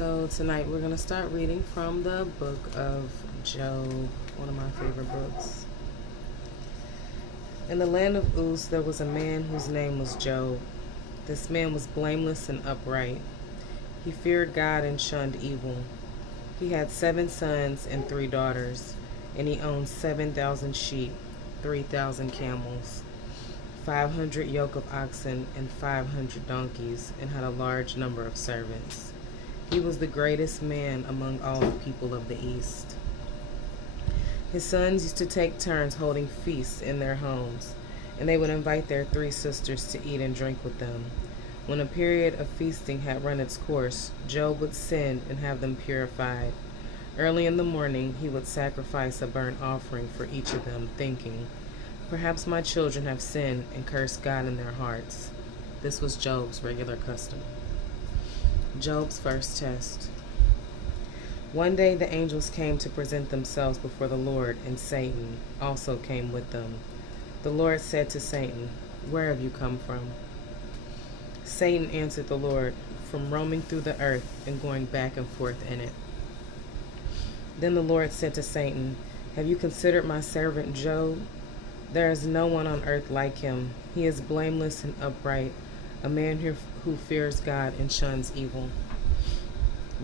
So tonight we're going to start reading from the book of Job, one of my favorite books. In the land of Uz there was a man whose name was Job. This man was blameless and upright. He feared God and shunned evil. He had 7 sons and 3 daughters, and he owned 7,000 sheep, 3,000 camels, 500 yoke of oxen, and 500 donkeys, and had a large number of servants. He was the greatest man among all the people of the East. His sons used to take turns holding feasts in their homes, and they would invite their 3 sisters to eat and drink with them. When a period of feasting had run its course, Job would send and have them purified. Early in the morning, he would sacrifice a burnt offering for each of them, thinking, "Perhaps my children have sinned and cursed God in their hearts." This was Job's regular custom. Job's first test. One day the angels came to present themselves before the Lord, and Satan also came with them. The Lord said to Satan, "Where have you come from?" Satan answered the Lord, "From roaming through the earth and going back and forth in it." Then the Lord said to Satan, "Have you considered my servant Job? There is no one on earth like him. He is blameless and upright, a man who fears God and shuns evil."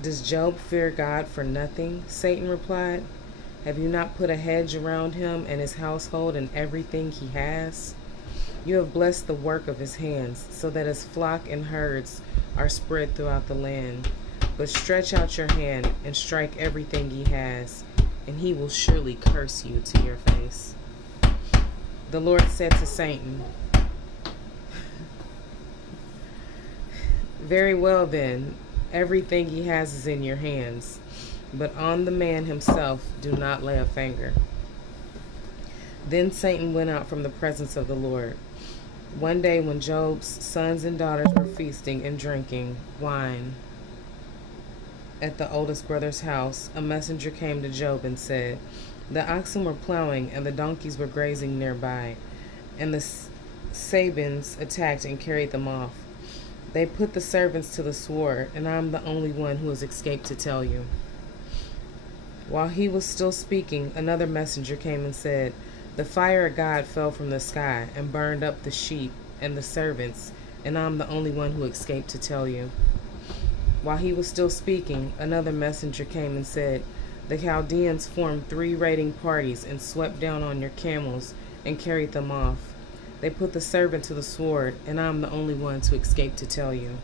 "Does Job fear God for nothing?" Satan replied. "Have you not put a hedge around him and his household and everything he has? You have blessed the work of his hands, so that his flock and herds are spread throughout the land. But stretch out your hand and strike everything he has, and he will surely curse you to your face." The Lord said to Satan, "Very well then, everything he has is in your hands, but on the man himself do not lay a finger." Then Satan went out from the presence of the Lord. One day when Job's sons and daughters were feasting and drinking wine at the oldest brother's house, a messenger came to Job and said, "The oxen were plowing and the donkeys were grazing nearby, and the Sabines attacked and carried them off. They put the servants to the sword, and I am the only one who has escaped to tell you." While he was still speaking, another messenger came and said, "The fire of God fell from the sky and burned up the sheep and the servants, and I am the only one who escaped to tell you." While he was still speaking, another messenger came and said, "The Chaldeans formed 3 raiding parties and swept down on your camels and carried them off. They put the servant to the sword, and I am the only one to escape to tell you."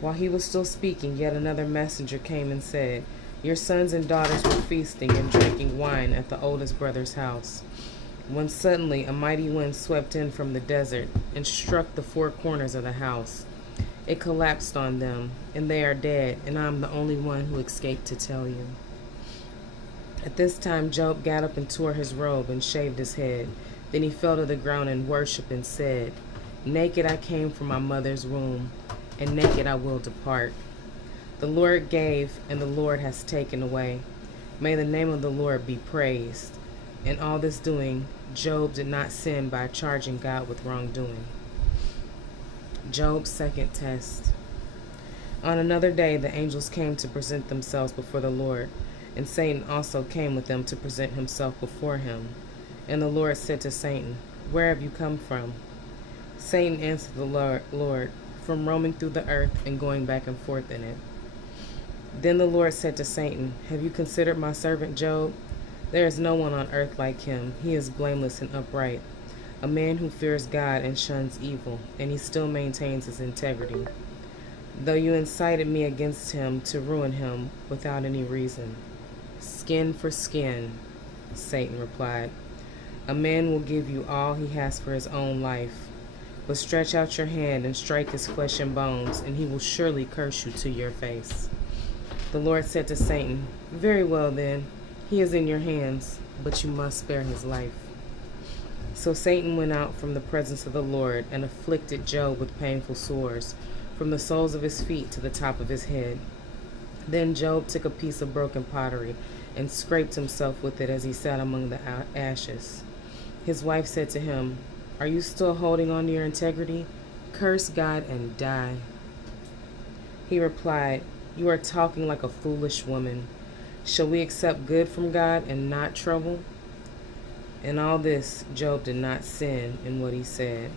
While he was still speaking, yet another messenger came and said, "Your sons and daughters were feasting and drinking wine at the oldest brother's house, when suddenly a mighty wind swept in from the desert and struck the 4 corners of the house. It collapsed on them, and they are dead, and I am the only one who escaped to tell you." At this time Job got up and tore his robe and shaved his head. Then he fell to the ground and worshipped and said, "Naked I came from my mother's womb, and naked I will depart. The Lord gave, and the Lord has taken away. May the name of the Lord be praised." In all this doing, Job did not sin by charging God with wrongdoing. Job's second test. On another day, the angels came to present themselves before the Lord, and Satan also came with them to present himself before him. And the Lord said to Satan, "Where have you come from?" Satan answered the Lord, "From roaming through the earth and going back and forth in it." Then the Lord said to Satan, "Have you considered my servant Job? There is no one on earth like him. He is blameless and upright, a man who fears God and shuns evil, and he still maintains his integrity. Though you incited me against him to ruin him without any reason." "Skin for skin," Satan replied. "A man will give you all he has for his own life. But stretch out your hand and strike his flesh and bones, and he will surely curse you to your face." The Lord said to Satan, "Very well then, he is in your hands, but you must spare his life." So Satan went out from the presence of the Lord and afflicted Job with painful sores, from the soles of his feet to the top of his head. Then Job took a piece of broken pottery and scraped himself with it as he sat among the ashes. His wife said to him, "Are you still holding on to your integrity? Curse God and die." He replied, You are talking like a foolish woman. Shall we accept good from God and not trouble? In all this, Job did not sin in what he said.